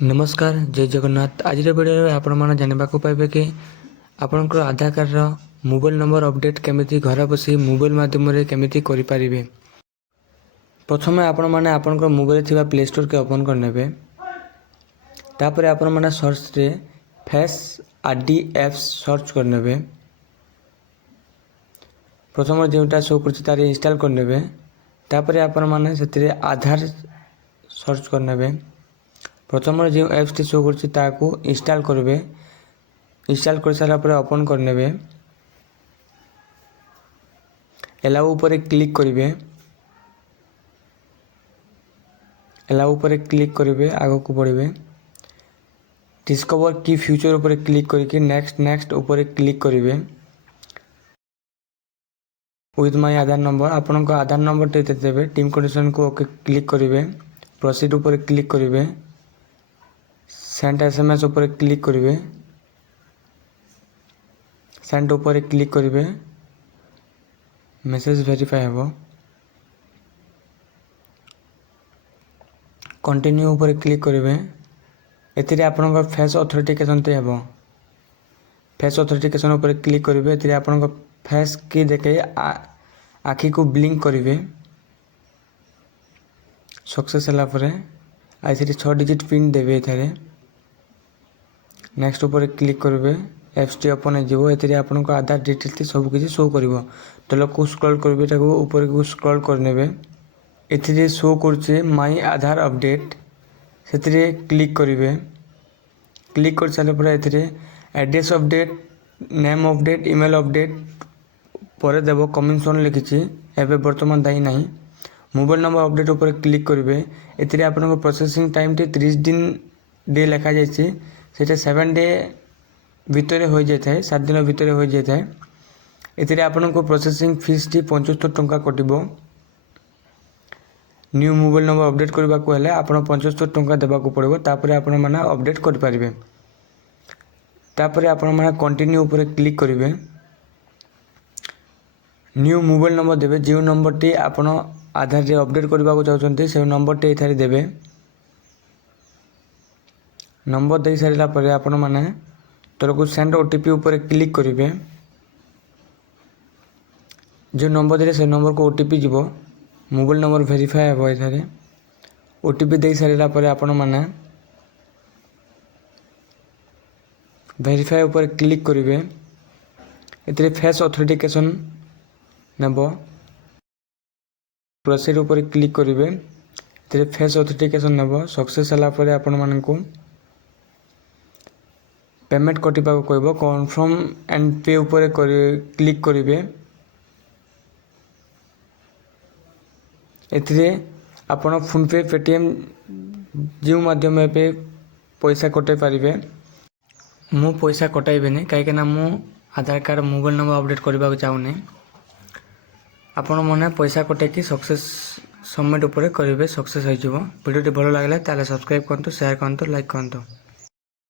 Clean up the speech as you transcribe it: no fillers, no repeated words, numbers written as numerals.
नमस्कार जय जगन्नाथ। आज वीडियो आपण जानवा पाइबे कि आपणकर आधार कार्ड मोबाइल नंबर अपडेट केमिति घर बसी मोबाइल माध्यम केमिति करि परिबे। प्रथम आपण माने आपणकर मोबाइल थिबा प्ले स्टोर के ओपन करनेबे। तापर आपण माने सर्च रे फेस आरडी एप्स सर्च करनेबे। प्रथम जेउटा शो करछि तारे इंस्टॉल करनेबे। तापर आपण माने सेतिरे आधार सर्च करनेबे। प्रथम जो एप्स टी शो करछि ताको इंस्टॉल करबे। इंस्टॉल कर सारा पर ओपन करनेबे। एलाउ ऊपर क्लिक करिवे। एलाउ ऊपर क्लिक करिवे आगो को बढ़िबे। डिस्कवर की फ्यूचर ऊपर क्लिक करके नेक्स्ट ऊपर क्लिक करिवे। विथ माय आधार नंबर आपन को आधार नंबर ते देबे। टीम कंडीशन को ओके क्लिक करिवे। प्रोसीड ऊपर क्लिक करिवे। सेंड एसएमएस ऊपर क्लिक करिवे। सेंड ऊपर क्लिक करिवे। मेसेज वेरीफाई हेबो। कंटिन्यू ऊपर क्लिक करिवे। एथिरे आपन को फेस ऑथेंटिकेशन ते हेबो। फेस ऑथेंटिकेशन ऊपर क्लिक करिवे। एथिरे आपन को फेस की देखे आखी को ब्लिंक करिवे। सक्सेस हला परे आइथिरे 6 डिजिट पिन देबे। एथारे नेक्स्ट ऊपर क्लिक करिवे। एप्स टी ओपन हो जिवो। एथिरे आपन को आधार डिटेल ती सब किछि शो करिवो। तले को स्क्रॉल करिवे ताको ऊपर को स्क्रॉल करनेबे। एथिरे शो करछे माय आधार अपडेट। सेथिरे क्लिक करिवे। क्लिक कर साले पर एथिरे address update, name update, email update पर देबो। कमिंग सून लिखिछि एबे वर्तमान दाई नाही। मोबाइल नंबर अपडेट ऊपर क्लिक करिवे। एथिरे आपन को प्रोसेसिंग टाइम टी 30 दिन डे लिखा जायछि। सेटा 7 डे भितरे हो जाए। 7 दिन भितरे हो जाए। एथिरे आपन को प्रोसेसिंग फीस टी 75 टंका कटिबो। न्यू मोबाइल नंबर अपडेट करबा को हेले आपन 75 टंका देबा को पड़िबो। तापर आपन माने अपडेट कर परिबे। तापर आपन माने कंटिन्यू ऊपर क्लिक करिवे। न्यू मोबाइल नंबर देबे। जे नंबर टी आपन आधार रे अपडेट करबा को चाहउछन्ते से नंबर टी एथारे देबे। नंबर दे सारिला परे आपण माने तोर को सेंड ओटीपी ऊपर क्लिक करिवे। जो नंबर दे से नंबर को ओटीपी जीवो। मोबाइल नंबर वेरीफाई हेबो। एथारे ओटीपी दे सारिला परे आपण माने वेरीफाई ऊपर क्लिक करिवे। एथरे फेस ऑथेंटिकेशन नेबो। प्रोसीड ऊपर क्लिक करिवे। एथरे फेस ऑथेंटिकेशन नेबो। सक्सेस हला परे आपण माने को पेमेंट कटिबा को कहबो। कन्फर्म एंड पे ऊपर क्लिक करिवे। एथिरे आपण फोन पे, पेटीएम जो माध्यम पे पैसा कटाई पारिबे। मु पैसा कटाइबेनी काहे ना मु आधार कार्ड मोबाइल नंबर अपडेट करबा को चाहुनी। आपण मने पैसा कटे की सक्सेस सबमिट ऊपर करिवे। सक्सेस हो जिवो। वीडियो टी भलो लागले ताले सब्सक्राइब करंतु, शेयर करंतु, लाइक करंतु।